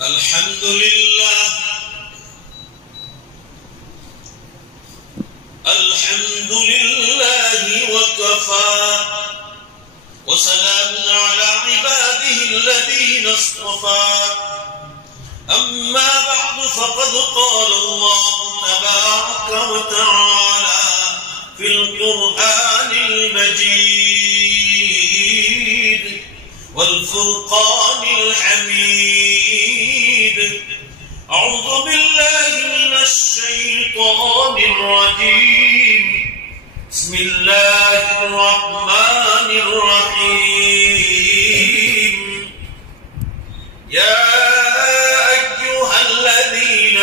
الحمد لله الحمد لله وكفى وسلام على عباده الذين اصطفى أما بعد فقد قال الله تبارك وتعالى في القرآن المجيد والفرقان الحميد أعوذ بالله من الشيطان الرجيم بسم الله الرحمن الرحيم يا أيها الذين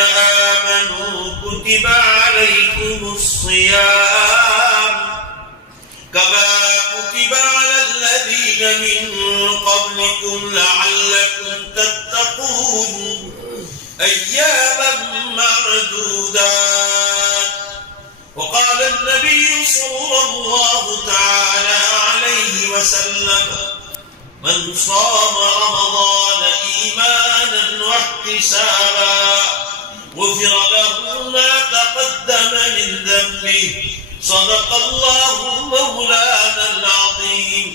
آمنوا كتب عليكم الصيام كما كتب على الذين من قبلكم لعلكم تتقون أياما معدودات وقال النبي صلى الله تعالى عليه وسلم من صام رمضان إيمانا واحتسابا غفر له ما تقدم من ذنبه صدق الله مولانا العظيم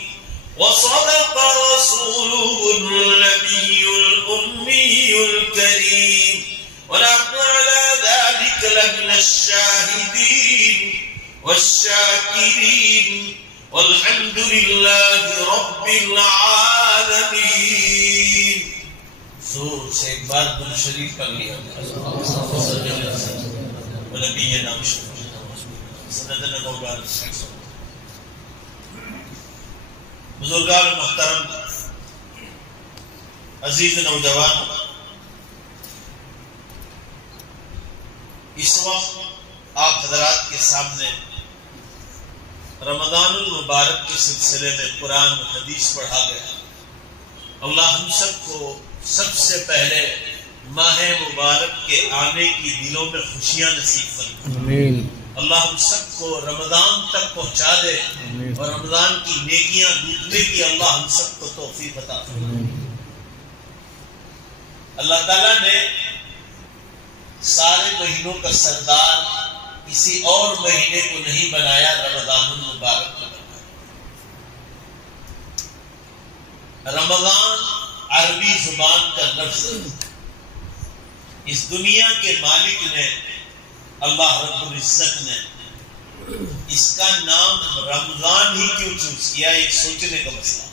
وصدق رسوله النبي الأمي الكريم ونحن على ذلك لمن الشاهدين والشاكرين والحمد لله رب العالمين. زور سے ایک بار درود شریف پڑھ لیا نبینا سندنا مولانا. بزرگان محترم، عزیز نوجوان، اس وقت آپ حضرات کے سامنے رمضان المبارک کے سلسلے میں قرآن و حدیث پڑھا گیا. اللہ ہم سب کو سب سے پہلے ماہ مبارک کے آنے کی دلوں میں خوشیاں نصیب فرمائے. اللہ ہم سب کو رمضان تک پہنچا دے اور رمضان کی نیکیاں لوٹنے کی اللہ ہم سب کو توفیق عطا فرمائے. اللہ تعالیٰ نے سارے مہینوں کا سردار کسی اور مہینے کو نہیں بنایا، رمضان المبارک کو بنایا. رمضان عربی زبان کا لفظ اس دنیا کے مالک نے اللہ رب العزت نے اس کا نام رمضان ہی کیوں چوز کیا، ایک سوچنے کا مسئلہ.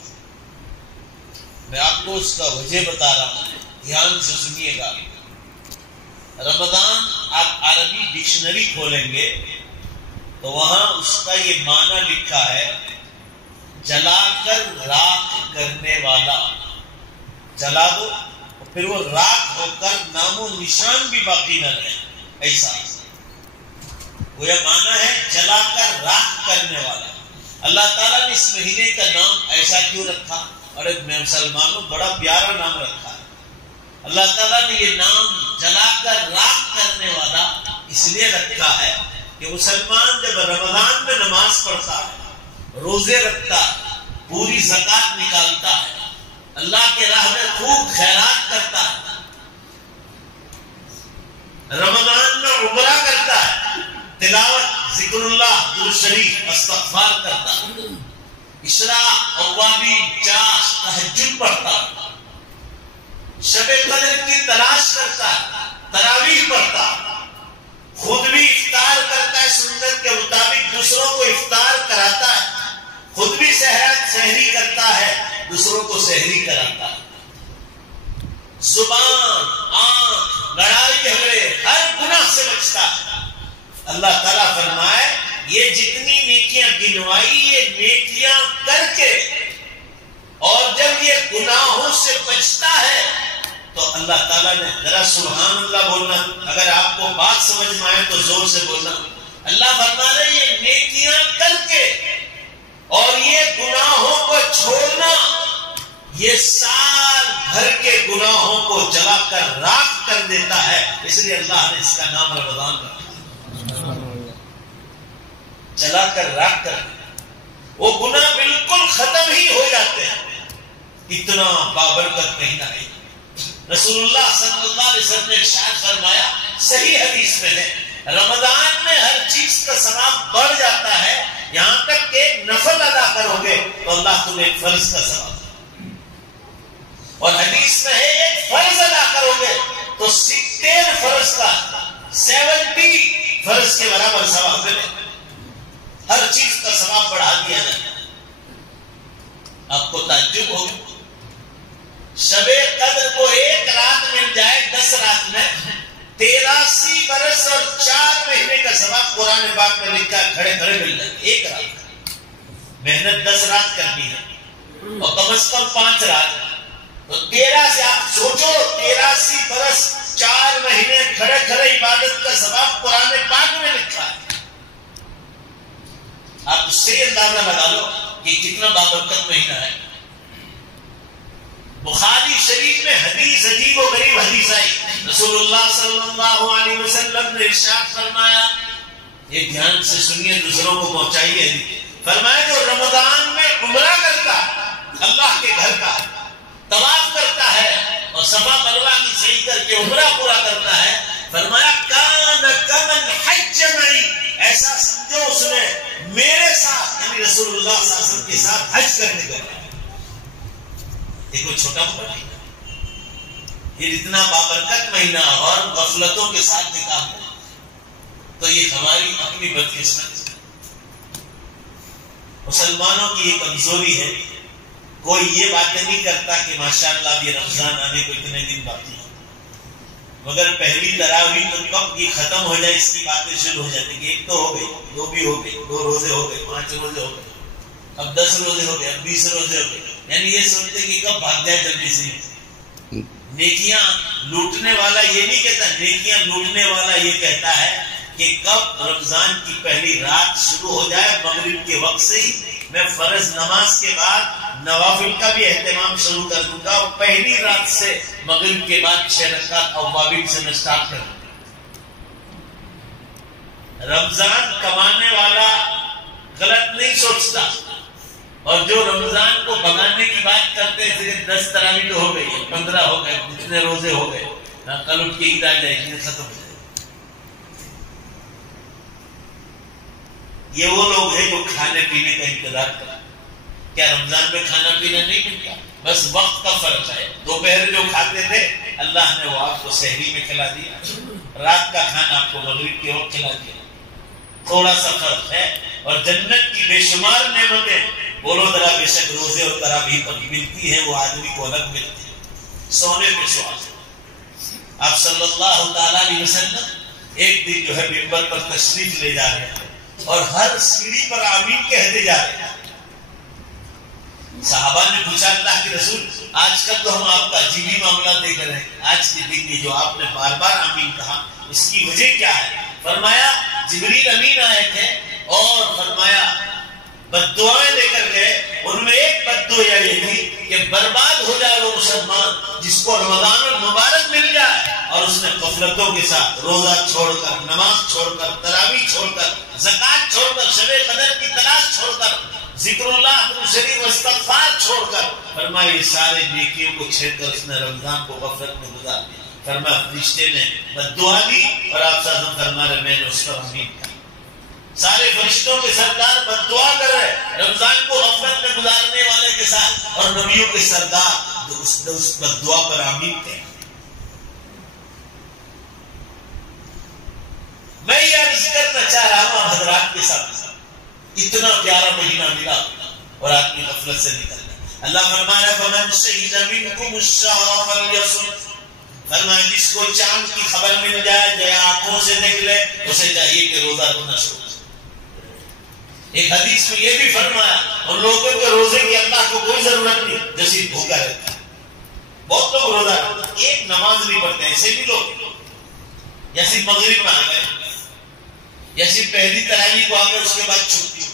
میں آپ کو اس کا وجہ بتا رہا ہوں، دھیان سے سنیے گا. رمضان آپ عربی ڈکشنری کھولیں گے تو وہاں اس کا یہ معنی لکھا ہے جلا کر راکھ کرنے والا. جلا دو پھر وہ راکھ ہو کر نام و نشان بھی باقی نہ رہے، ایسا وہ یہ معنی ہے جلا کر راکھ کرنے والا. اللہ تعالیٰ نے اس مہینے کا نام ایسا کیوں رکھا؟ اور میں مسلمانوں بڑا پیارا نام رکھا ہے. اللہ تعالیٰ نے یہ نام جلا کر راکھ کرنے والا اس لیے رکھا ہے کہ مسلمان جب رمضان میں نماز پڑھتا ہے، روزے رکھتا ہے، پوری زکات نکالتا ہے، اللہ کے راہ میں خوب خیرات کرتا ہے، رمضان میں عمرہ کرتا ہے، تلاوت، ذکر اللہ، درود شریف، استغفار کرتا ہے، اشراق، اوابین، چاش، تہجد پڑھتا ہے، شب قدر کی تلاش کرتا ہے، تراویح پڑھتا ہے، خود بھی افطار کرتا ہے سنت کے مطابق، دوسروں کو افطار کراتا ہے، خود بھی سحری کرتا ہے، دوسروں کو سحری کراتا ہے. زبان، آنکھ، لڑائی جھگڑے، ہر گناہ سے بچتا ہے. اللہ تعالیٰ فرمائے یہ جتنی نیکیاں گنوائی، یہ نیکیاں کر کے اور جب یہ گناہوں سے بچتا ہے تو اللہ تعالیٰ نے ذرا سبحان اللہ بولنا، اگر آپ کو بات سمجھ میں آئے تو زور سے بولنا. اللہ فرما رہے یہ نیکیاں کر کے اور یہ گناہوں کو چھوڑنا، یہ سال بھر کے گناہوں کو جلا کر راکھ کر دیتا ہے. اس لیے اللہ نے اس کا نام رمضان رکھا. جلا کر راکھ کر وہ گناہ بالکل ختم ہی ہو جاتے ہیں. اتنا بابرکت مہینہ ہے. رسول اللہ صلی اللہ علیہ وسلم نے ارشاد فرمایا، صحیح حدیث میں ہے، رمضان میں ہر چیز کا ثواب بڑھ جاتا ہے، یہاں تک کہ ایک نفل ادا کرو گے تو اللہ تمہیں ایک فرض کا ثواب، اور حدیث میں ہے ایک فرض ادا کرو گے تو 70 فرض کا 70 فرض کے برابر ثواب ملے، ہر چیز کا ثواب بڑھا دیا جائے۔ آپ کو تعجب ہوگا، شب قدر کو ایک رات مل جائے 10 رات میں 83 برس اور 4 مہینے کا ثواب قرآن پاک میں لکھا ہے، کھڑے کھڑے مل جائے ایک رات۔ محنت 10 رات کرنی ہے اور کم از کم 5 رات، تو 13 سے آپ سوچو 83 برس 4 مہینے کھڑے کھڑے عبادت کا ثواب قرآن پاک میں لکھا ہے۔ آپ اس سے اندازہ لگا لو کہ کتنا بابرکت مہینہ ہے۔ بخاری شریف میں حدیث عجیب و غریب حدیث آئی، رسول اللہ صلی اللہ علیہ وسلم نے ارشاد فرمایا، یہ دھیان سے سنیے، دوسروں کو پہنچائیے، فرمایا جو رمضان میں عمرہ کرتا اللہ کے گھر کا، طواف کرتا ہے اور صفا مروہ کی سعی کر کے عمرہ پورا کرتا ہے، فرمایا کان کمن حج معی، ایسا سمجھو اس نے میرے ساتھ یعنی رسول اللہ صلی اللہ علیہ وسلم کے ساتھ حج کرنے کا۔ یہ کوئی چھوٹا موٹا نہیں، یہ اتنا بابرکت مہینہ اور غفلتوں کے ساتھ نکال ہے، تو یہ ہماری اپنی بدقسمتی ہے۔ مسلمانوں کی یہ کمزوری ہے، کوئی یہ باتیں نہیں کرتا کہ ماشاءاللہ اب یہ رمضان آنے کو اتنے دن باقی ہیں، مگر پہلی تراویح تو کب یہ ختم ہو جائے اس کی باتیں شروع ہو جاتی کہ ایک تو ہو گئی، 2 بھی ہو گئی، 2 روزے ہو گئے، 5 روزے ہو گئے، اب 10 روزے ہو گئے، اب 20 روزے ہو گئے، یعنی یہ سوچتے کہ کب بھاگ جائے جلدی سے۔ نیکیاں لوٹنے والا یہ نہیں کہتا، نیکیاں لوٹنے والا یہ کہتا ہے کہ کب رمضان کی پہلی رات شروع ہو جائے، مغرب کے وقت سے ہی میں فرض نماز کے بعد نوافل کا بھی اہتمام شروع کر دوں گا، اور پہلی رات سے مغرب کے بعد 6 رکعت اوابین سے میں سٹارٹ کر دوں گا۔ رمضان کمانے والا غلط نہیں سوچتا، اور جو رمضان کو بگانے کی بات کرتے ہیں 10 تراویح تو ہو گئی، 15 ہو گئے، اتنے روزے ہو گئے، کل اٹھ کے عید آ جائے گی، ختم ہو جائے۔ یہ وہ لوگ ہیں جو کھانے پینے کا انتظار کرتے، کیا رمضان میں کھانا پینا نہیں ملتا؟ بس وقت کا فرق ہے، دوپہر جو کھاتے تھے اللہ نے وہ آپ کو سحری میں کھلا دیا، رات کا کھانا آپ کو مغرب کے وقت کھلا دیا، تھوڑا سا فرق ہے۔ اور جنت کی بے شمار نعمتیں بولو ذرا، بے شک روزے اور تراویح پر ملتی ہیں، وہ آدمی کو الگ ملتی ہے، سونے پہ سوال۔ آپ صلی اللہ تعالیٰ علیہ وسلم ایک دن جو ہے منبر پر تشریف لے جا رہے ہیں اور ہر سیڑھی پر آمین کہتے جا رہے ہیں۔ صحابہ نے پوچھا اللہ کے رسول، آج کل تو ہم آپ کا عجیبی معاملہ دیکھ رہے ہیں، آج کے دن میں جو آپ نے بار بار آمین کہا اس کی وجہ کیا ہے؟ فرمایا جبریل امین آئے تھے اور فرمایا بد دعائیں لے کر گئے، ان میں ایک بد دعا یہ تھی کہ برباد ہو جائے وہ مسلمان جس کو رمضان المبارک مل جائے اور اس نے غفلتوں کے ساتھ روزہ چھوڑ کر، نماز چھوڑ کر، تراویح چھوڑ کر، زکات چھوڑ کر، شب قدر کی تلاش چھوڑ کر، ذکر اللہ شریف و استغفار چھوڑ کر، فرمایا یہ سارے نیکیوں کو چھیڑ کر اس نے رمضان کو غفلت میں گزار دیا۔ فرمایا فرشتے نے بد دعا دی اور آپ صلی اللہ علیہ وسلم فرما رہے میں نے اس پر آمین کہا۔ سارے فرشتوں کے سردار بد دعا کر رہے رمضان کو غفلت میں گزارنے والے کے ساتھ، اور نبیوں کے سردار اس بد دعا پر آمین کہے۔ میں یہ عرض کرنا چاہ رہا ہوں حضرات کے ساتھ، اتنا پیارا مہینہ ملا اور آدمی غفلت سے نکل گیا۔ اللہ فرمایا فمن شہد منکم الشہر فلیصم، فرمایا جس کو چاند کی خبر مل جائے جو آنکھوں سے دیکھ لے اسے چاہیے کہ روزہ رکھنا شروع۔ ایک حدیث میں یہ بھی فرمایا ان لوگوں کے روزے کی اللہ کو کوئی ضرورت نہیں جو صرف بھوکا رہتا ہے۔ بہت لوگ روزہ رکھتے ایک نماز نہیں پڑھتے، ایسے بھی لوگ یا صرف مغرب میں آ گئے یا صرف پہلی تراویح کو آ گئے اس کے بعد چھٹی،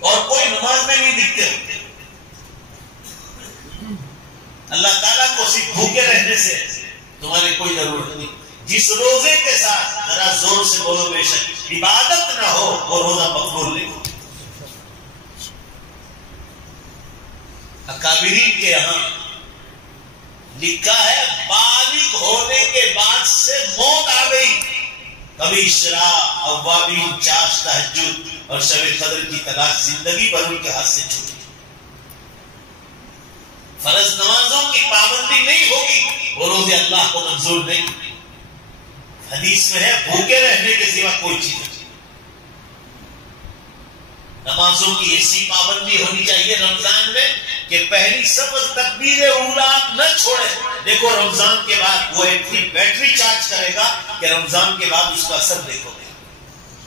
اور کوئی نماز میں نہیں دکھتے ہوتے۔ اللہ تعالیٰ کو صرف بھوکے رہنے سے تمہاری کوئی ضرورت نہیں۔ جس روزے کے ساتھ ذرا زور سے بولو بے شک عبادت نہ ہو وہ روزہ مقبول نہیں ہو۔ اکابرین کے یہاں لکھا ہے ہونے کے بعد سے موت آ گئی، کبھی اشراق، اوابین، چاش، تہجد اور شب قدر کی تلاش زندگی بھر ان کے ہاتھ سے چھوٹی۔ فرض نمازوں کی پابندی نہیں ہوگی، وہ روزے اللہ کو منظور نہیں۔ حدیث میں ہے بھوکے رہنے کے سوا کوئی چیز نہیں۔ نمازوں کی ایسی پابندی ہونی چاہیے رمضان میں کہ پہلی سبز تکبیر اولا نہ چھوڑے۔ دیکھو رمضان کے بعد وہ اتنی بیٹری چارج کرے گا کہ رمضان کے بعد اس کا اثر دیکھو گے۔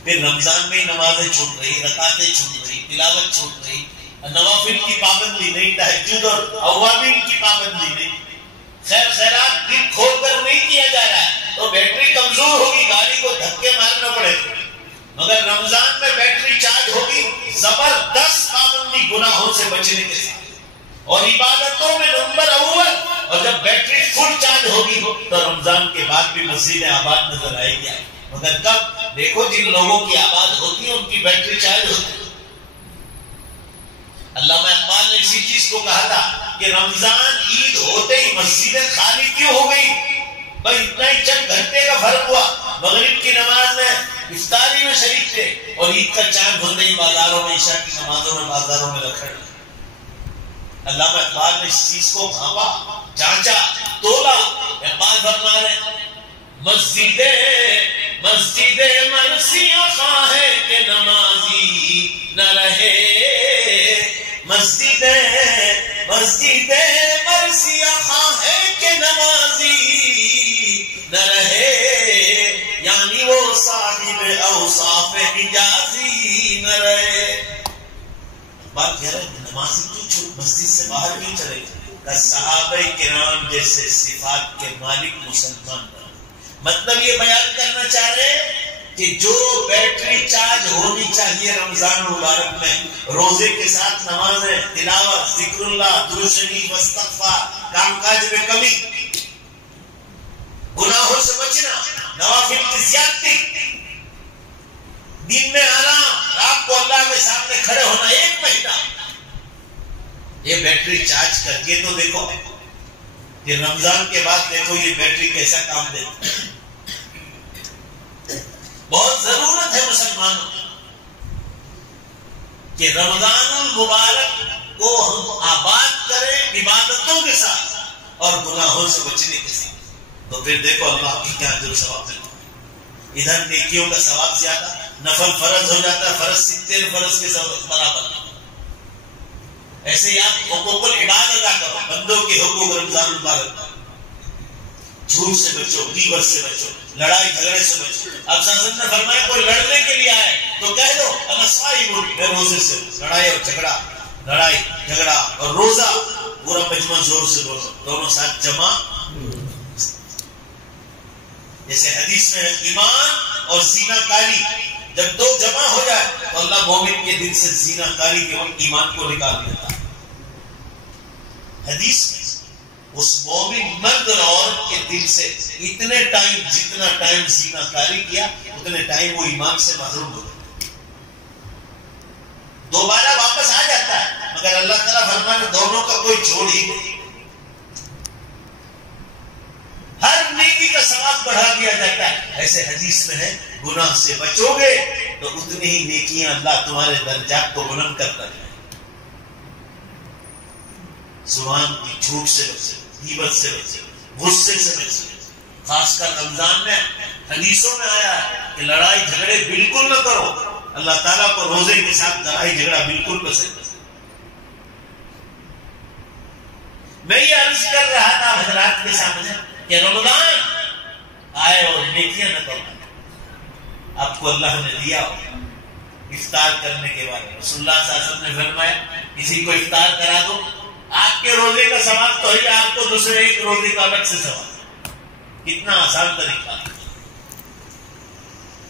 پھر رمضان میں نمازیں چھوٹ رہی، رکعتیں چھوٹ رہی، تلاوت چھوٹ رہی، نوافل کی پابندی نہیں، تہجد اور اوابین کی پابندی نہیں، خیر خیرات دل کھول کر نہیں کیا جا رہا ہے، تو بیٹری کمزور ہوگی، گاڑی کو دھکے مارنا پڑے گا۔ مگر رمضان میں بیٹری چارج ہوگی زبردست پابندی گناہوں سے بچنے کے ساتھ اور عبادتوں میں نمبر اول۔ اور جب بیٹری فل چارج ہوگی تو رمضان کے بعد بھی مسجدیں آباد نظر آئے گی۔ مگر کب دیکھو جن لوگوں کی آباد ہوتی ہے ان کی بیٹری چارج ہوتی ہے۔ علامہ اقبال نے اسی چیز کو کہا تھا کہ رمضان عید ہوتے ہی مسجدیں خالی کیوں ہو گئی؟ بھائی اتنا ہی چند گھنٹے کا فرق ہوا، مغرب کی نماز میں افطاری میں شریک تھے اور عید کا چاند ہوتے ہی بازاروں میں، عشاء کی نمازوں میں بازاروں میں لکھڑ گئے۔ علامہ اقبال نے اس چیز کو بھاپا، جانچا، تولا۔ اقبال فرما رہے مسجدیں مرثیہ خواہیں کہ نمازی نہ رہے، مسجدیں مرثیہ خواہیں کہ نمازی نہ رہے، یعنی وہ صاحب اوصاف حجازی نہ رہے۔ بات کہہ رہے ہیں نمازی کیوں چھوٹ مسجد سے باہر کیوں چلے گئے؟ صحابہ کرام جیسے صفات کے مالک مسلمان بنے۔ مطلب یہ بیان کرنا چاہ رہے ہیں کہ جو بیٹری چارج ہونی چاہیے رمضان مبارک میں، روزے کے ساتھ نمازیں، تلاوت، ذکر اللہ، درود شریف، استغفار، کام کاج میں کمی، گناہوں سے بچنا، نوافل کی زیادتی، دن میں آرام، رات کو اللہ کے سامنے کھڑے ہونا، ایک مہینہ یہ بیٹری چارج کر کے تو دیکھو کہ رمضان کے بعد دیکھو یہ بیٹری کیسا کام دیتا ہے۔ بہت ضرورت ہے مسلمانوں کہ رمضان المبارک کو ہم آباد کریں عبادتوں کے ساتھ اور گناہوں سے بچنے کے ساتھ، تو پھر دیکھو اللہ کی کیا جو ثواب ملتا ہے۔ ادھر نیکیوں کا ثواب زیادہ، نفل فرض ہو جاتا ہے، فرض 70 فرض کے برابر۔ ایسے ہی آپ حقوق العباد ادا کرو، بندوں کے حقوق رمضان المبارک، جھوٹ سے بچو، غیبت سے بچو، لڑائی جھگڑے سے بچو۔ اب سازن نے فرمایا کوئی لڑنے کے لیے آئے تو کہہ دو انا صائم، میں روزے سے۔ لڑائی اور جھگڑا اور روزہ، پورا مجمع زور سے روزہ، دونوں ساتھ جمع۔ جیسے حدیث میں ایمان اور زنا کاری جب دو جمع ہو جائے تو اللہ مومن کے دل سے زنا کاری کے وقت ایمان کو نکال دیتا ہے۔ حدیث میں اس مومن مرد اور عورت کے دل سے اتنے ٹائم، جتنا ٹائم زنا کاری کیا اتنے ٹائم وہ ایمان سے محروم ہو جاتا ہے، دوبارہ واپس آ جاتا ہے، مگر اللہ تعالیٰ فرماتا ہے دونوں کا کوئی جوڑ ہی نہیں۔ ہر نیکی کا ثواب بڑھا دیا جاتا ہے۔ ایسے حدیث میں ہے گناہ سے بچو گے تو اتنی ہی نیکیاں اللہ تمہارے درجات کو بلند کرتا ہے۔ زبان کی جھوٹ سے بچے، غیبت سے بچے، غصے سے بچے۔ خاص کر رمضان میں حدیثوں میں آیا ہے کہ لڑائی جھگڑے بالکل نہ کرو، اللہ تعالیٰ کو روزے کے ساتھ لڑائی جھگڑا بالکل پسند ہے۔ میں یہ عرض کر رہا تھا حضرات کے سامنے کہ رمضان آئے اور نیکیاں نہ کرو۔ آپ کو اللہ نے دیا افطار کرنے کے بعد رسول اللہ صلی اللہ علیہ وسلم نے فرمایا کسی کو افطار کرا دو، آپ کے روزے کا ثواب تو ہی آپ کو دوسرے ایک روزے کا الگ سے ثواب۔ کتنا آسان طریقہ،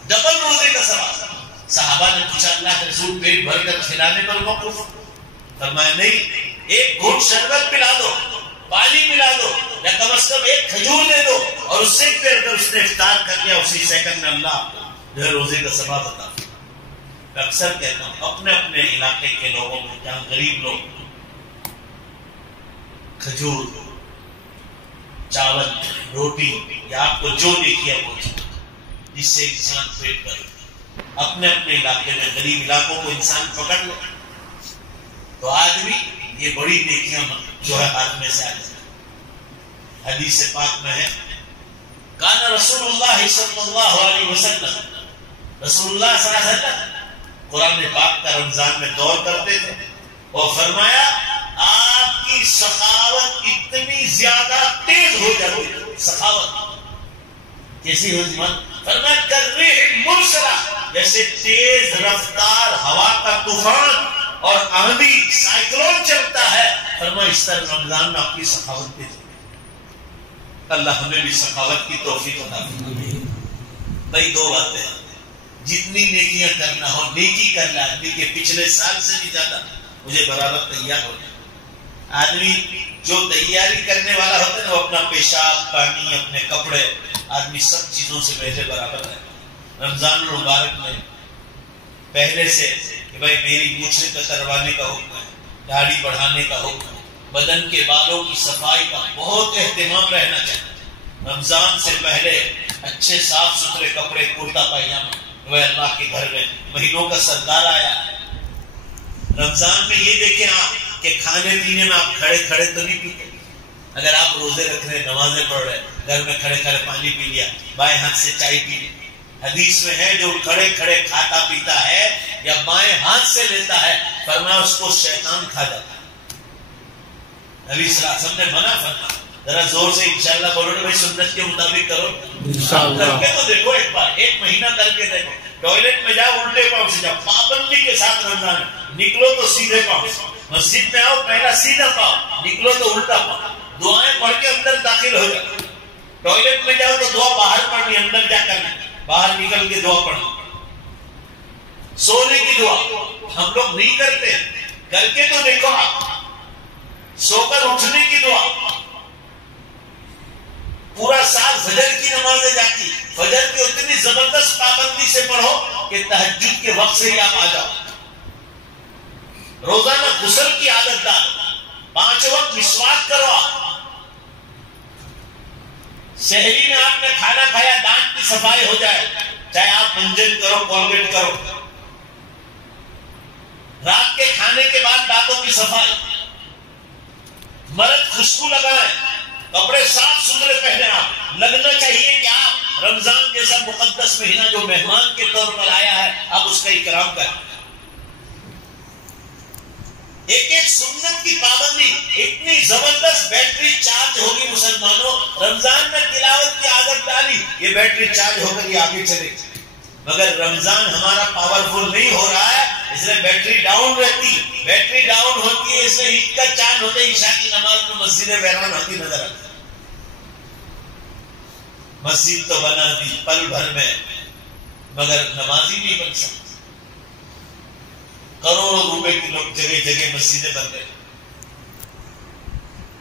ڈبل روزے کا ثواب۔ صحابہ نے پوچھا اللہ کے رسول پیٹ بھر کر کھلانے پر موقف؟ فرمایا نہیں، ایک گھونٹ شربت پلا دو، پانی پلا دو، یا کم از کم ایک کھجور دے دو، اور اس سے پھر اگر اس نے افطار کر لیا اسی سیکنڈ میں اللہ جو ہے روزے کا ثواب عطا۔ اکثر کہتا ہوں اپنے اپنے علاقے کے لوگوں کو، جہاں غریب لوگ کھجور، چاول، روٹی یا آپ کو جو نیکیاں پہنچے جس سے انسان پیٹ بھر اپنے اپنے علاقے میں غریب علاقوں کو انسان پکڑ لے تو آدمی یہ بڑی نیکیاں جو ہے ہاتھ میں سے آ جائے. حدیث پاک میں ہے کان رسول اللہ صلی اللہ علیہ وسلم رسول اللہ صلی اللہ علیہ وسلم قرآن پاک کا رمضان میں دور کرتے تھے اور فرمایا آپ کی سخاوت اتنی زیادہ تیز ہو جاتی ہے. سخاوت کیسی ہو جی؟ فرمایا کرریح مرسلہ جیسے تیز رفتار ہوا کا طوفان اور آندھی سائیکلون چلتا ہے. فرمایا اس طرح رمضان میں آپ کی سخاوت تیز. اللہ ہمیں بھی سخاوت کی توفیق عطا فرمائے. بھائی دو باتیں جتنی نیکیاں کرنا ہو نیکی کر لے آدمی کے پچھلے سال سے بھی زیادہ مجھے برابر تیار ہو جائے. آدمی جو تیاری کرنے والا ہوتا ہے وہ اپنا پیشاب پانی اپنے کپڑے آدمی سب چیزوں سے پہلے برابر ہے. رمضان المبارک میں پہلے سے کہ بھائی میری مونچھیں کتروانے کا حکم ہے, داڑھی بڑھانے کا حکم ہے, بدن کے بالوں کی صفائی کا بہت اہتمام رہنا چاہیے. رمضان سے پہلے اچھے صاف ستھرے کپڑے کرتا پائجامہ. وہ اللہ کے گھر میں مہینوں کا سردار آیا. رمضان میں یہ دیکھیں آپ کہ کھانے پینے میں آپ کھڑے کھڑے تو نہیں پیتے. اگر آپ روزے رکھ رہے نمازیں پڑھ رہے گھر میں کھڑے کھڑے پانی پی لیا, بائیں ہاتھ سے چائے پی لی. حدیث میں ہے جو کھڑے کھڑے کھاتا پیتا ہے یا بائیں ہاتھ سے لیتا ہے فرمایا اس کو شیطان کھا جاتا ہے. نبی صلی اللہ علیہ وسلم نے منع فرمایا. ذرا زور سے انشاءاللہ بولو نا بھائی سنت کے مطابق کرو. کر کے تو دیکھو ایک بار, ایک مہینہ کر کے دیکھو. ٹوائلٹ میں جاؤ الٹے پاؤں سے جاؤ, پابندی کے ساتھ رمضان نکلو تو سیدھے پاؤں. مسجد میں آؤ پہلا سیدھا پاؤں, نکلو تو الٹا پاؤں. دعائیں پڑھ کے اندر داخل ہو جاؤ. ٹوائلٹ میں جاؤ تو دعا باہر پڑھنی, اندر جا کر باہر نکل کے دعا پڑھنی. سونے کی دعا ہم لوگ نہیں کرتے, کر کے تو دیکھو آپ. سو کر اٹھنے کی دعا پورا سال فجر کی نمازیں جاتی, فجر کی اتنی زبردست پابندی سے پڑھو کہ تہجد کے وقت سے ہی آپ آ جاؤ. روزانہ غسل کی عادت ڈالو, 5 وقت مسواک کرو. آپ سحری میں آپ نے کھانا کھایا دانت کی صفائی ہو جائے, چاہے آپ منجن کرو کولگیٹ کرو. رات کے کھانے کے بعد دانتوں کی صفائی. مرد خوشبو لگائیں, کپڑے صاف ستھرے پہنے. آپ لگنا چاہیے کہ آپ رمضان جیسا مقدس مہینہ جو مہمان کے طور پر آیا ہے آپ اس کا اکرام کریں. ایک ایک سنت کی پابندی اتنی زبردست بیٹری چارج ہوگی مسلمانوں. رمضان میں تلاوت کی عادت ڈالی, یہ بیٹری چارج ہو کر یہ آگے چلے. مگر رمضان ہمارا پاورفل نہیں ہو رہا ہے, اس لیے بیٹری ڈاؤن رہتی. بیٹری ڈاؤن ہوتی ہے اس لیے عید کا چاند ہوتے عشاء کی نماز میں مسجدیں ویران ہوتی نظر آتی. مسجد تو بنا دی پل بھر میں مگر نمازی نہیں بن سکتی. کروڑوں روپے کی لوگ جگہ جگہ مسجدیں بن گئے.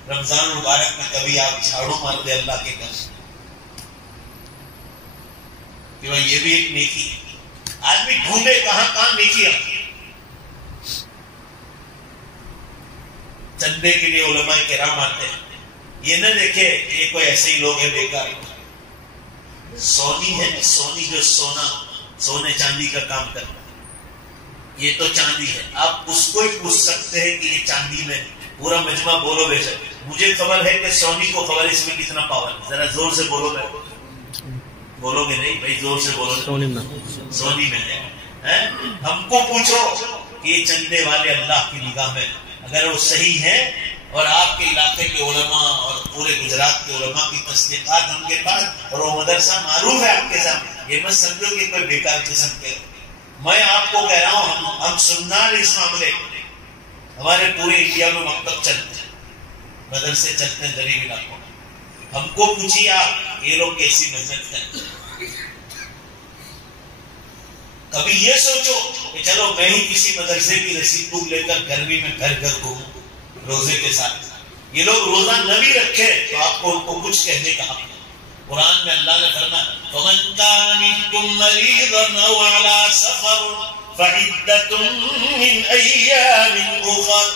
رمضان مبارک میں کبھی آپ جھاڑو مار دے اللہ کے گھر کہ بھائی یہ بھی ایک نیکی. آدمی ڈھونڈے کہاں کہاں نیکی رکھے. چندے کے لیے علماء کرام آتے ہیں, یہ نہ دیکھے کہ یہ کوئی ایسے ہی لوگ ہیں بیکار. سونی ہے نا, سونی جو سونے چاندی کا کام کرتا ہے, یہ تو چاندی ہے. آپ اس کو ہی پوچھ سکتے ہیں کہ یہ چاندی میں پورا مجمع بولو بے شک. مجھے خبر ہے کہ سونی کو خبر اس میں کتنا پاور ہے. ذرا زور سے بولو. بولو گے نہیں بھائی, زور سے بولو. سونی میں ہے. ہم کو پوچھو کہ یہ چندے والے اللہ کی نگاہ میں اگر وہ صحیح ہیں اور آپ کے علاقے کے علماء اور پورے گجرات کے علماء کی تصدیقات ہم کے پاس اور وہ مدرسہ معروف ہے آپ کے سامنے, یہ مت سمجھو کہ کوئی بیکار قسم کے. میں آپ کو کہہ رہا ہوں ہم سننا اس معاملے. ہمارے پورے انڈیا میں مکتب چلتے ہیں, مدرسے چلتے ہیں غریب علاقوں میں. ہم کو پوچھیے آپ یہ لوگ کیسی محنت کرتے. کبھی یہ سوچو کہ چلو میں ہی کسی مدرسے کی رسید بک لے کر گرمی میں گھر گھر گھوموں روزے کے ساتھ. یہ لوگ روزہ نہ بھی رکھے تو آپ کو ان کو کچھ کہنے کا حق ہے. قرآن میں اللہ نے فرمایا فَمَنْ كَانَ مِنكُم مَّرِيضًا أَوْ عَلَىٰ سَفَرٍ فَعِدَّةٌ مِّنْ أَيَّامٍ أُخَرَ.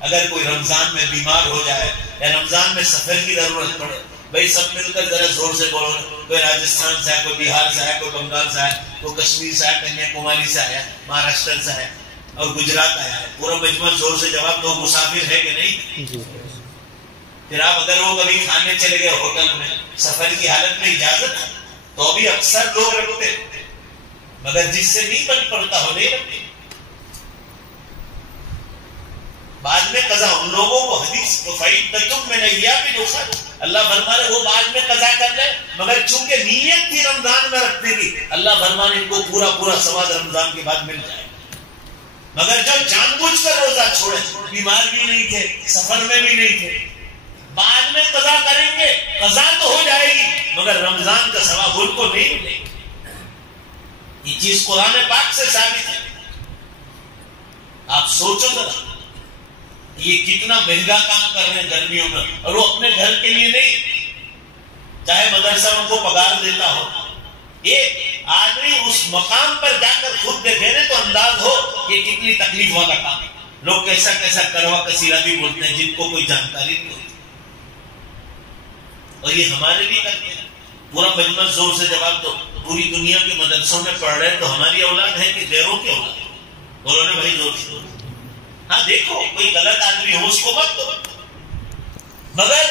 اگر کوئی رمضان میں بیمار ہو جائے یا رمضان میں سفر کی ضرورت پڑے بھائی سب مل کر ذرا زور سے بولو. کوئی راجستھان سے ہے, کوئی بہار سے ہے, کوئی بنگال سے ہے, کوئی کشمیر سے ہے, کنیا کماری سے آیا, مہاراشٹر سے ہے اور گجرات آیا ہے. پورا مجمع زور سے جواب دو. مسافر ہے کہ نہیں؟ پھر آپ اگر وہ کبھی کھانے چلے گئے ہوٹل میں, سفر کی حالت میں اجازت ہے تو بھی اکثر لوگ رکھتے, مگر جس سے نہیں بن پڑتا ہو نہیں رکھتے. بعد میں قضا ان لوگوں کو حدیث اللہ فرمانے وہ بعد میں قضا کر لے, مگر چونکہ نیت تھی رمضان میں رکھنے کی, اللہ فرمانے ان کو پورا پورا ثواب رمضان کے بعد مل جائے. مگر جو جان بوجھ کر روزہ چھوڑے, بیمار بھی نہیں تھے, سفر میں بھی نہیں تھے, بعد میں قضا کریں گے, قضا تو ہو جائے گی مگر رمضان کا ثواب ان کو نہیں ملے گا. یہ چیز قرآن پاک سے ثابت ہے. آپ سوچو ذرا یہ کتنا مہنگا کام کر رہے ہیں گرمیوں میں, اور وہ اپنے گھر کے لیے نہیں, چاہے مدرسہ ان کو پگار دیتا ہو. ایک آدمی اس مقام پر جا کر خود دیکھے نا تو انداز ہو کہ کتنی تکلیف والا کام. لوگ کیسا کیسا کروا کثیرہ بھی بولتے ہیں جن کو کوئی جانکاری نہیں ہوتی, اور یہ ہمارے لیے کرتے ہیں. پورا مجمع زور سے جواب دو. پوری دنیا کے مدرسوں میں پڑھ رہے تو ہماری اولاد ہے کہ غیروں کی اولاد ہے؟ بولو نا بھائی زور سے. ہاں دیکھو کوئی غلط آدمی ہو اس کو مت دو, مگر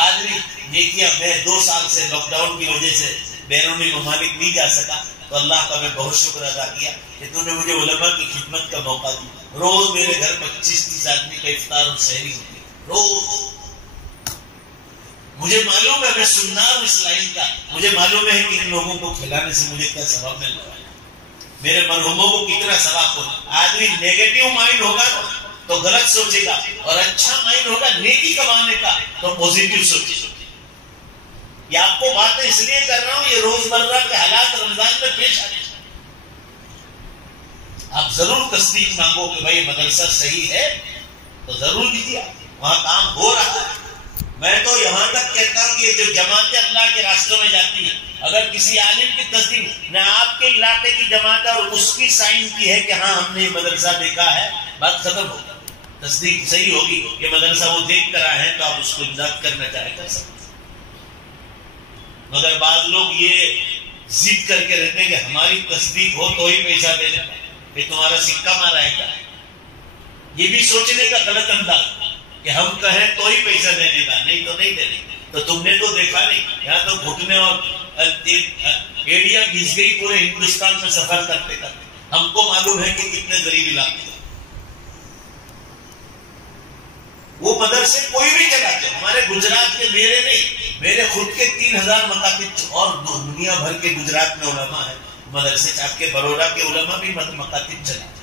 آدمی نیکیاں. میں 2 سال سے لاک ڈاؤن کی وجہ سے بیرونی ممالک نہیں جا سکا, تو اللہ کا میں بہت شکر ادا کیا کہ تم نے مجھے علماء کی خدمت کا موقع دیا. روز میرے گھر 25-30 آدمی کا افطار اور سحری ہوتی ہے روز. مجھے معلوم ہے, میں سننا ہوں اس لائن کا, مجھے معلوم ہے کہ ان لوگوں کو کھلانے سے مجھے کیا ثواب مل رہا ہے, میرے مرحوموں کو کتنا ثواب ہوگا. آدمی نیگیٹو مائنڈ ہوگا تو غلط سوچے گا, اور اچھا مائنڈ ہوگا نیکی کمانے کا تو پوزیٹو سوچے گا. یہ آپ کو باتیں اس لیے کر رہا ہوں, یہ روزمرہ کے حالات رمضان میں پیش آنے. آپ ضرور تصدیق مانگو کہ بھائی مدرسہ صحیح ہے تو ضرور دیجیے, وہاں کام ہو رہا ہے. میں تو یہاں تک کہتا ہوں کہ یہ جو جماعتیں اللہ کے راستوں میں جاتی ہیں, اگر کسی عالم کی تصدیق نہ آپ کے علاقے کی جماعت اور اس کی سائن کی ہے کہ ہاں ہم نے یہ مدرسہ دیکھا ہے, بات ختم ہو گئی. تصدیق صحیح ہوگی کہ مدرسہ وہ دیکھ کر آئے ہیں تو آپ اس کو امداد کرنا چاہے کر سکتے. مگر بعض لوگ یہ ضد کر کے رہتے ہیں کہ ہماری تصدیق ہو تو ہی پیسہ دینا, کہ تمہارا سکہ مارا ہے کیا. یہ بھی سوچنے کا غلط انداز کہ ہم کہیں تو ہی پیسہ دینے کا, نہیں تو نہیں دینے. تو تم نے تو دیکھا نہیں, یہاں تو گھٹنے اور ایڑیاں گھس گئی پورے ہندوستان میں سفر کرتے کرتے. ہم کو معلوم ہے کہ کتنے غریب علاقے ہیں. وہ مدرسے کوئی بھی چلاتے, ہمارے گجرات کے میرے نہیں, میرے خود کے 3000 مکاتب اور دنیا بھر کے گجرات میں علماء ہیں مدرسے. آپ کے بروڈا کے علماء بھی مکاتب چلاتے.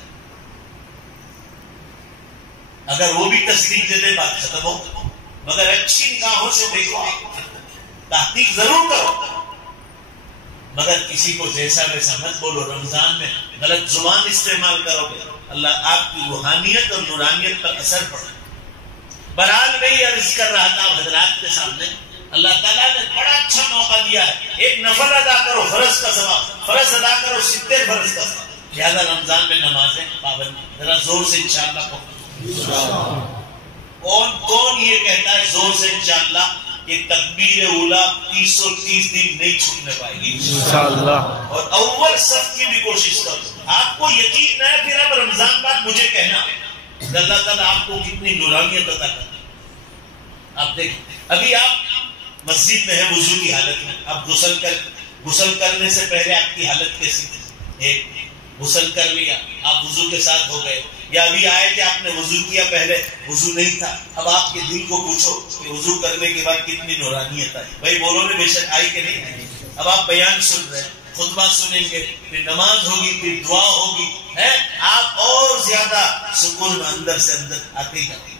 اگر وہ بھی تصدیق دے دے بات ختم ہو, مگر اچھی نگاہوں سے دیکھو, تحقیق ضرور کرو, مگر کسی کو جیسا ویسا مت بولو. رمضان میں غلط زبان استعمال کرو گے, اللہ آپ کی روحانیت اور نورانیت پر اثر پڑے. بہرحال میں یہ عرض کر رہا تھا حضرات کے سامنے, اللہ تعالیٰ نے بڑا اچھا موقع دیا ہے. ایک نفل ادا کرو فرض کا ثواب, فرض ادا کرو 70 فرض کا ثواب. لہذا رمضان میں نمازیں پابند, ذرا زور سے انشاءاللہ کہو. کون یہ کہتا ہے زور سے انشاءاللہ کہ تکبیر اولا 330 دن نہیں چھوٹنے پائے گی انشاءاللہ, اور اول صف کی بھی کوشش کرو. آپ کو یقین نہ ہے پھر اب رمضان بعد مجھے کہنا, اللہ تعالیٰ آپ کو کتنی نورانیت عطا کرتا ہے. آپ دیکھیں ابھی آپ مسجد میں ہیں وضو کی حالت میں, آپ غسل کرنے سے پہلے آپ کی حالت کیسی تھی؟ ایک غسل کر لیا, آپ وضو کے ساتھ ہو گئے, یا ابھی آئے کہ آپ نے وضو کیا, پہلے وضو نہیں تھا. اب آپ کے دل کو پوچھو کہ وضو کرنے کے بعد کتنی نورانیت آئی. بھائی بولو نے بے شک آئی کہ نہیں آئی. اب آپ بیان سن رہے ہیں, خطبہ سنیں گے, پھر نماز ہوگی, پھر دعا ہوگی, ہے آپ اور زیادہ سکون اندر سے اندر آتے جاتے.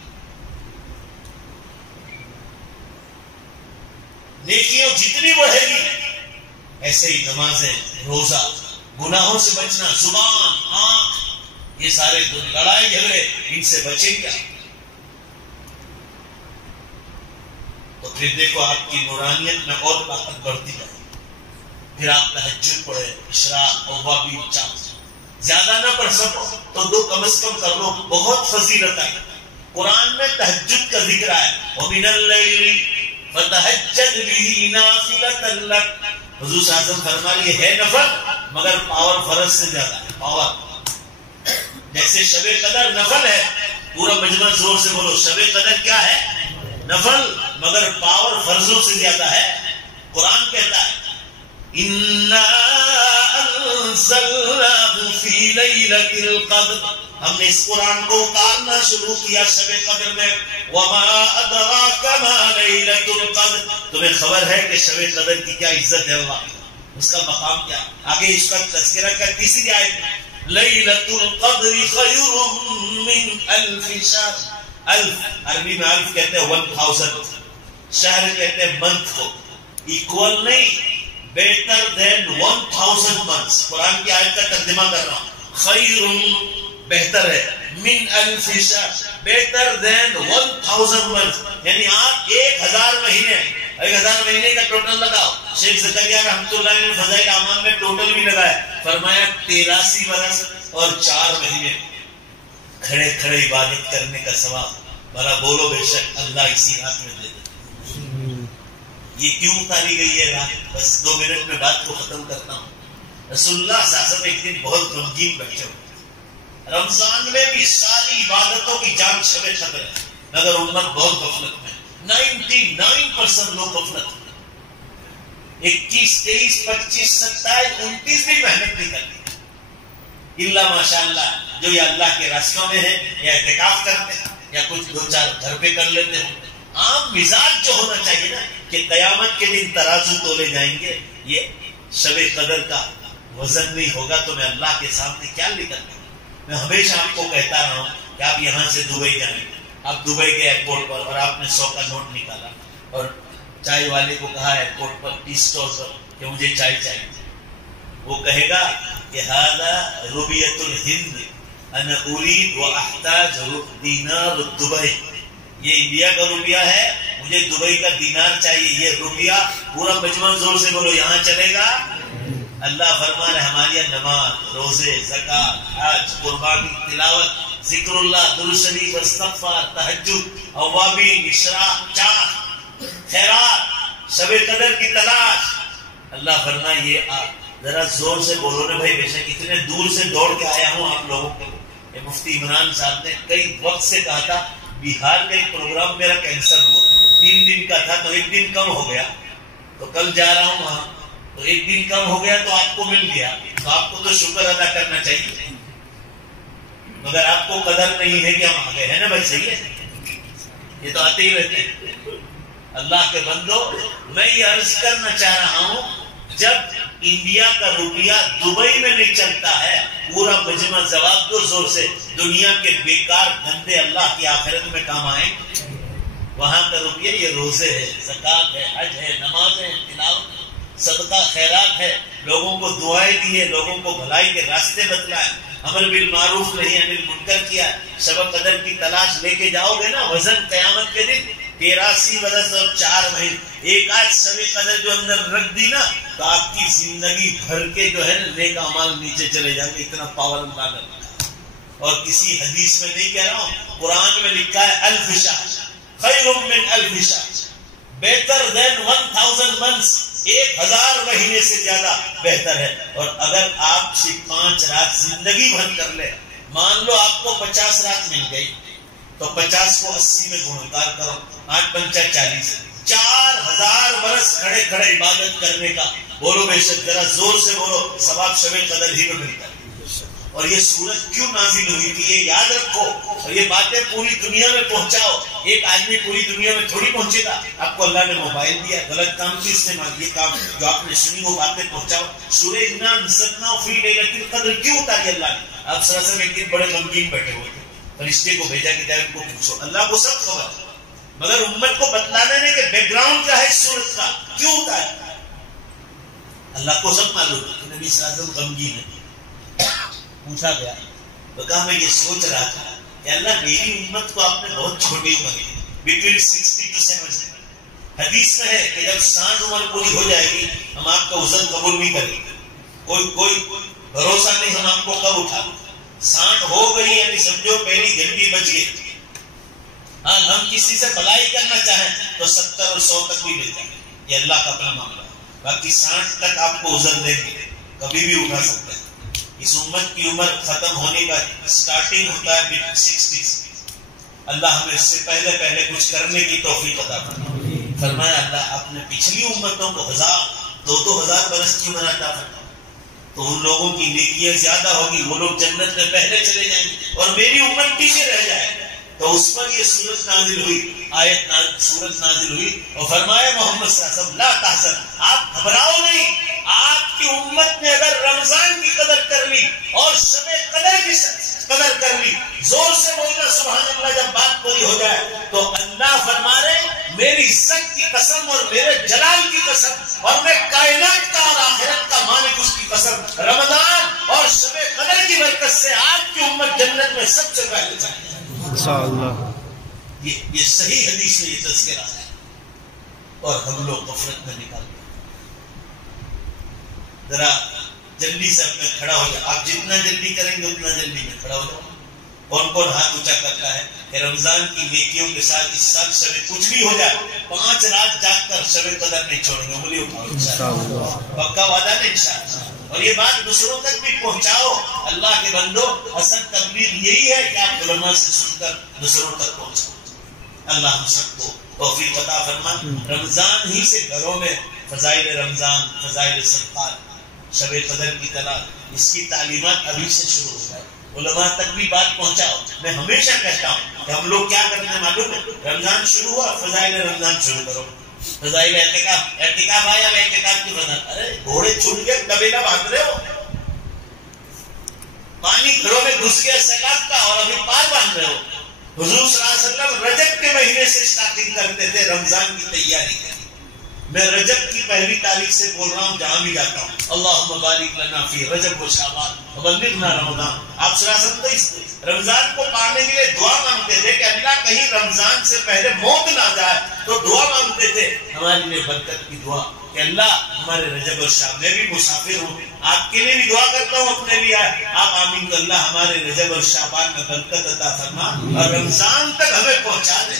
نیکیوں جتنی بڑھے گی ایسے ہی نمازیں, روزہ, گناہوں سے بچنا, زبان, آنکھ, یہ سارے لڑائی جھگڑے ان سے بچیں کیا. تو پھر دیکھو آپ کی نورانیت میں اور طاقت بڑھتی جائے. پھر آپ تہجد پڑھے, اشراق, اوابین, چاند. زیادہ نہ پڑھ سکو تو 2 کم از کم کر لو, بہت فضیلت ہے. قرآن میں تہجد کا ذکر ہے, وَمِنَ اللَّيْلِ فتہجد بہ نافلۃ لک، حضور صلی اللہ علیہ وسلم فرما رہے ہے نفل مگر پاور فرض سے زیادہ ہے، پاور. جیسے شب قدر نفل ہے، پورا مجمع زور سے بولو، شب قدر کیا ہے؟ نفل مگر پاور فرضوں سے زیادہ ہے. قرآن کہتا ہے اِنَّا أَنزَلْنَاهُ فِي لَيْلَةِ الْقَدْرِ، ہم نے اس قرآن کو اتارنا شروع کیا شب قدر میں. وَمَا أَدْرَاكَ مَا لَيْلَةُ الْقَدْرِ، تمہیں خبر ہے کہ شب قدر کی کیا عزت ہے، اللہ اس کا مقام کیا. آگے اس کا تذکرہ کیا تیسری آیت میں، لَيْلَةُ الْقَدْرِ خَيْرٌ مِّنْ أَلْفِ شَهْرٍ. الف عربی میں الف کہتے ہیں 1000، شہر کہتے ہیں منتھ کو. ایکول نہیں، بیٹر دین 1000 منتھس. قرآن کی آیت کا ترجمہ کر رہا ہوں. خیر بہتر ہے، من الف شہر بیٹر دین 1000 منتھس، یعنی آپ 1000 مہینے 1000 مہینے کا ٹوٹل لگاؤ. شیخ زکریا رحمۃ اللہ نے فضائل اعمال میں ٹوٹل بھی لگایا، فرمایا 83 برس اور 4 مہینے کھڑے کھڑے عبادت کرنے کا ثواب. بھلا بولو بے شک اللہ اسی رات میں دے دے. یہ کیوں اتاری گئی ہے رات؟ بس 2 منٹ میں بات کو ختم کرتا ہوں. رسول اللہ صلی اللہ علیہ وسلم ایک دن بہت غمگین بیٹھے ہوئے. رمضان میں بھی ساری عبادتوں کی جان شب قدر ہے مگر امت بہت غفلت میں. 99% لوگ غفلت میں. 21 23 25 27 29 بھی محنت نہیں کرتی الا ماشاء اللہ جو یا اللہ کے راستوں میں ہے یا اعتکاف کرتے ہیں یا کچھ 2-4 گھر پہ کر لیتے ہیں. عام مزاج جو ہونا چاہیے نا کہ قیامت کے دن ترازو تولے جائیں گے، یہ شب قدر کا وزن نہیں ہوگا تو میں اللہ کے سامنے کیا لے کر. میں ہمیشہ آپ کو کہتا رہا ہوں کہ آپ یہاں سے دبئی جائیں، آپ دبئی کے ایئرپورٹ پر اور آپ نے 100 کا نوٹ نکالا اور چائے والے کو کہا ایئرپورٹ پر ٹی اسٹور پر کہ مجھے چائے چاہیے. وہ کہے گا کہ ھذا روبیۃ الہند انا اريد واحتاج دینار دبئی، یہ انڈیا کا روپیہ ہے، مجھے دبئی کا دینار چاہیے. یہ روپیہ پورا مجمع زور سے بولو یہاں چلے گا. اللہ فرما رہے ہماری نماز، روزے، زکات، حج، قربانی، تلاوت، ذکر اللہ، درود شریف، استغفار، تہجد، اوابین، اشراق، چاہ، خیرات، شب قدر کی تلاش. اللہ فرما یہ ذرا زور سے بولو نا بھائی، بے شک اتنے دور سے دوڑ کے آیا ہوں آپ لوگوں کے. مفتی عمران صاحب نے کئی وقت سے کہا تھا بہار کا ایک پروگرام میرا کینسل ہوا، 3 دن کا تھا تو 1 دن کم ہو گیا، تو کل جا رہا ہوں وہاں تو 1 دن کم ہو گیا تو آپ کو مل گیا، تو آپ کو تو شکر ادا کرنا چاہیے. مگر آپ کو قدر نہیں ہے کہ ہم آ گئے ہیں نا بھائی. صحیح ہے، یہ تو آتے ہی رہتے ہیں. اللہ کے بندو میں یہ عرض کرنا چاہ رہا ہوں جب انڈیا کا روپیہ دبئی میں نہیں چلتا ہے، پورا مجمع جواب دو زور سے، دنیا کے بیکار دھندے اللہ کی آخرت میں کام آئیں. وہاں کا روپیہ یہ روزے ہے، زکات ہے، حج ہے، نماز ہے، تلاوت ہے، صدقہ خیرات ہے، لوگوں کو دعائیں دی ہے، لوگوں کو بھلائی کے راستے بتلائے، امر بالمعروف نہیں انل منکر کیا. شب قدر کی تلاش لے کے جاؤ گے نا، وزن قیامت کے دن 83 برس اور 4 مہینے. ایک آج شب قدر جو اندر رکھ دی نا تو آپ کی زندگی بھر کے جو ہے نا نیک اعمال نیچے چلے جائیں گے. اتنا پاور اللہ کا. اور کسی حدیث میں نہیں کہہ رہا ہوں، قرآن میں لکھا ہے 1000 شہر خیر من 1000 شہر، بہتر دین 1000 منتھس، 1000 مہینے سے زیادہ بہتر ہے. اور اگر آپ سے 5 رات زندگی بھر کر لے، مان لو آپ کو 50 رات مل گئی تو 50 کو 80 میں گنکار کرو، 8 پنچا 40، 4000 برس کھڑے کھڑے عبادت کرنے کا. بولو بے شک، ذرا زور سے بولو، ثواب شب قدر ہی میں ملتا ہے. اور یہ سورت کیوں نازل ہوئی تھی یہ یاد رکھو، اور یہ باتیں پوری دنیا میں پہنچاؤ. ایک آدمی پوری دنیا میں تھوڑی پہنچے گا. آپ کو اللہ نے موبائل دیا، غلط کام کی استعمال، یہ کام جو آپ نے سنی وہ باتیں پہنچاؤ. سورہ انا انزلنا فی لیلۃ القدر کیوں اتاری اللہ نے؟ آپ صلی اللہ علیہ وسلم ایک دن بڑے غمگین بیٹھے ہوئے تھے، فرشتے کو بھیجا کہ جائے ان کو پوچھو. اللہ کو سب خبر ہے مگر امت کو بتلانا نہیں کہ بیک گراؤنڈ کیا ہے اس سورت کا، کیوں اتارا. اللہ کو سب معلوم ہے کہ نبی صلی اللہ علیہ وسلم غمگین ہے. پوچھا گیا تو کہا میں یہ سوچ رہا تھا کہ اللہ میری امت کو آپ نے بہت چھوٹی عمر دی، بٹوین 60 to 70. حدیث میں ہے کہ جب 60 عمر پوری ہو جائے گی ہم آپ کا وزن قبول نہیں کریں گے. کوئی بھروسہ نہیں ہم آپ کو کب اٹھا. 60 ہو گئی یعنی سمجھو پہلی گھنٹی بچ گئی. ہاں ہم کسی سے بھلائی کرنا چاہیں تو 70 اور 100 تک بھی لے جائیں، یہ اللہ کا اپنا معاملہ ہے. باقی 60 تک آپ کو عذر دیں گے، کبھی بھی اٹھا سکتے ہیں. اس امت کی عمر ختم ہونے کا سٹارٹنگ ہوتا ہے mid 60s. اللہ ہمیں اس سے پہلے پہلے کچھ کرنے کی توفیق عطا فرمائے. فرمایا اللہ اپنے پچھلی امتوں کو 1000-2000 برس کی عمر عطا فرمائے تو ان لوگوں کی نیکیاں زیادہ ہوگی، وہ لوگ جنت میں پہلے چلے جائیں گے اور میری امت پیچھے رہ جائے. تو اس پر یہ سورت نازل ہوئی، سورت نازل ہوئی اور فرمایا محمد صلی اللہ علیہ وسلم لا تحزن، آپ گھبراؤ نہیں. آپ کی امت نے اگر رمضان کی قدر کر لی اور شب قدر کی قدر کر لی، زور سے بولنا سبحان اللہ جب بات پوری ہو جائے، تو اللہ فرما رہے میری عزت کی قسم اور میرے جلال کی قسم اور میں کائنات کا اور آخرت کا مالک اس کی قسم، رمضان اور شب قدر کی برکت سے آپ کی امت جنت میں سب سے پہلے جائے گی انشاءاللہ. یہ صحیح حدیث میں یہ تذکرہ ہے اور ہم لوگ غفلت میں نکال گئے. ذرا جلدی سے اپنے کھڑا ہو جائے. آپ جتنا جلدی کریں گے اتنا جلدی میں کھڑا ہو جاؤ. کون کون ہاتھ اونچا کرتا ہے کہ رمضان کی نیکیوں کے ساتھ اس سال شب کچھ بھی ہو جائے 5 رات جاگ کر شب قدر نہیں چھوڑیں گے؟ انگلی اٹھاؤ انشاءاللہ. پکا وعدہ ہے انشاءاللہ. اور یہ بات دوسروں تک بھی پہنچاؤ. اللہ کے بندو اصل تبلیغ یہی ہے کہ آپ علماء سے سن کر دوسروں تک پہنچاؤ. اللہ ہم سب کو توفیق عطا فرمائے. رمضان ہی سے گھروں میں فضائل رمضان، فضائل صدقات، شب قدر کی طرح اس کی تعلیمات ابھی سے شروع ہو جائے. علماء تک بھی بات پہنچاؤ. میں ہمیشہ کہتا ہوں کہ ہم لوگ کیا کرتے ہیں معلوم ہے؟ رمضان شروع ہوا، فضائل رمضان شروع کرو. فضائل اعتکاف آیا، اعتکاف کی فضائل. ارے گھوڑے چھوٹ گئے، قبیلہ باندھ رہے ہو. پانی گھروں میں گھس گیا سیلاب کا اور ابھی پار باندھ رہے ہو. حضور صلی اللہ علیہ وسلم رجب کے مہینے سے اسٹارٹنگ کرتے تھے رمضان کی تیاری کریں. میں رجب کی 1 تاریخ سے بول رہا ہوں جہاں بھی جاتا ہوں. اللہم بارک لنا فی رجب و شعبان وبلغنا رمضان. آپ صلی اللہ علیہ وسلم رمضان کو پانے کے لیے دعا مانگتے تھے کہ اللہ کہیں رمضان سے پہلے موت نہ جائے، تو دعا مانگتے تھے ہمارے لیے برکت کی دعا کہ اللہ ہمارے رجب اور شعبان. میں بھی مسافر ہوں، آپ کے لیے بھی دعا کرتا ہوں، اپنے لیے آپ آمین کہ اللہ ہمارے رجب اور شعبان میں برکت عطا فرما اور رمضان تک ہمیں پہنچا دے.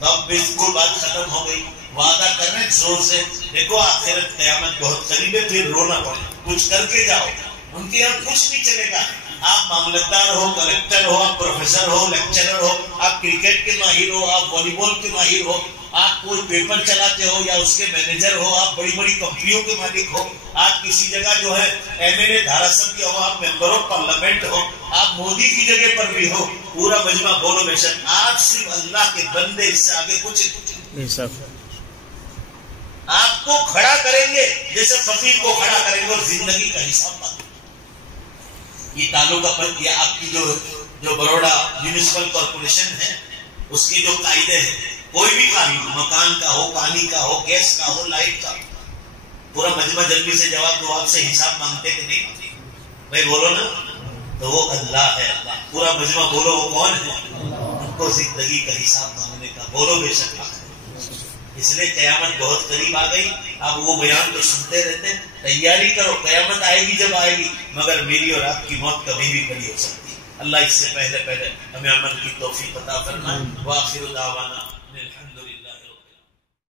تو اب بالکل بات ختم ہو گئی. وعدہ کر رہے ہیں زور سے. دیکھو آخرت قیامت بہت قریب ہے، پھر رونا پڑے. کچھ کر کے جاؤ. ان کے یہاں کچھ نہیں چلے گا. آپ معاملتدار ہو، کلیکٹر ہو، آپ پروفیسر ہو، لیکچرر ہو، آپ کرکٹ کے ماہر ہو، آپ والی بال کے ماہر ہو، آپ کوئی پیپر چلاتے ہو یا اس کے مینیجر ہو، آپ بڑی بڑی کمپنیوں کے مالک ہو، آپ کسی جگہ جو ہے MLA دھارا سبھی ہو، آپ ممبر آف پارلیمنٹ ہو، آپ مودی کی جگہ پر بھی ہو، پورا مجمع بولو بے شک آپ صرف اللہ کے بندے، اس سے آگے کچھ آپ کو کھڑا کریں گے جیسے فقیر کو کھڑا کریں گے اور زندگی کا حساب بات. یہ تعلق یہ آپ کی جو بروڈا میونسپل کارپوریشن ہے اس کے جو قاعدے ہیں، کوئی بھی قانون مکان کا ہو، پانی کا ہو، گیس کا ہو، لائٹ کا، پورا مجمع جلدی سے جواب دو. آپ سے حساب مانگتے کہ نہیں بھائی بولو نا، تو وہ اللہ ہے. پورا مجمع بولو وہ کون ہے؟ ان کو زندگی کا حساب مانگنے کا بولو بے شک. اس لیے قیامت بہت قریب آ گئی. اب وہ بیان تو سنتے رہتے ہیں. تیاری کرو، قیامت آئے گی جب آئے گی، مگر میری اور آپ کی موت کبھی بھی کھڑی ہو سکتی ہے. اللہ اس سے پہلے ہمیں عمل کی توفیق عطا فرمائے. وآخر دعوانا